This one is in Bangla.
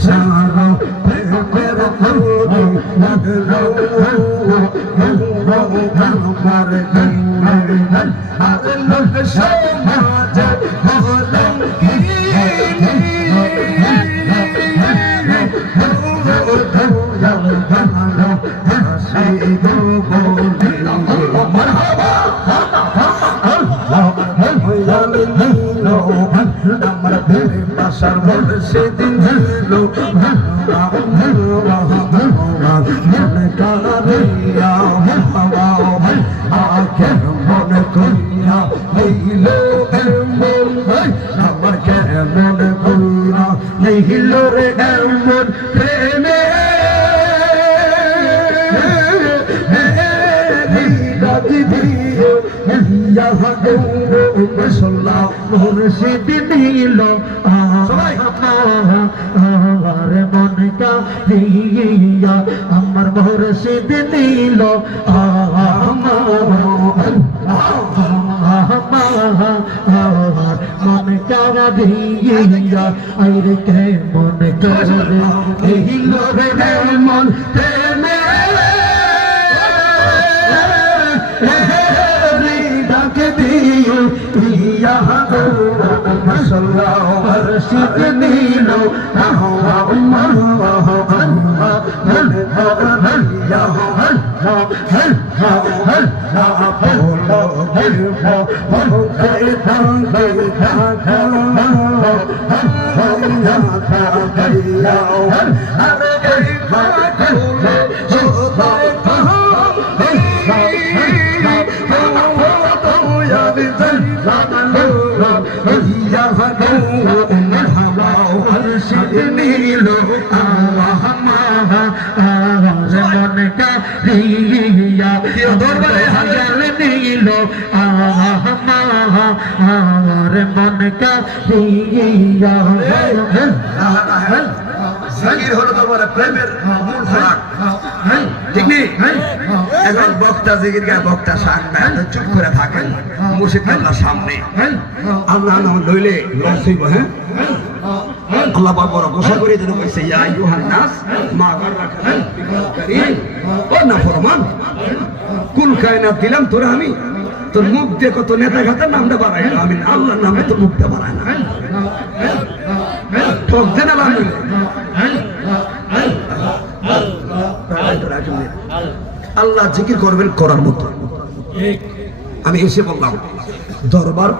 সারা প্রেমের নদী লাগলো আমার দিনে আর লোক সমাজে হলাম কি আমার ভেবে বাসার বলে সেদিন দিল মনে কারিয়া মনে করিয়া নিল আমার কেমন করিয়া নিল রে এমন প্রেমে মুর্শিদ নীল আমার মন কারিয়া আমার মুর্শিদ নীল মন কারিয়া আইরে কে মন করে নীল রে মন প্রেমে মুর্শিদ নীল নীল মন কারিয়া দরবারে হাজার নীল আমার মন কারিয়া জিকির হলো তোমার প্রেমের মূল খোরাক ঠিক নেই এখন বক্তা জিকির গায় বক্তা শাক না চুপ করে থাকেন মুর্শিদ আল্লাহ সামনে আল্লাহ নাম লইলে লস হইব হ্যাঁ আল্লাহ পাক বড় ঘোষণা করে দিল কইছে ইয়া আইয়ুহান নাস মা গাররাকা ও না ফরমান কুল কায়নাত দিলাম তোরা আমি তোর মুখ দিয়ে কত নেতা খাতার নামটা বাড়াই আমি আল্লাহর নামে তোর মুখটা বাড়ায় না ঠক দেন আল্লাহ জিকির করবেন করার মতো আমি এসে বললাম দরবার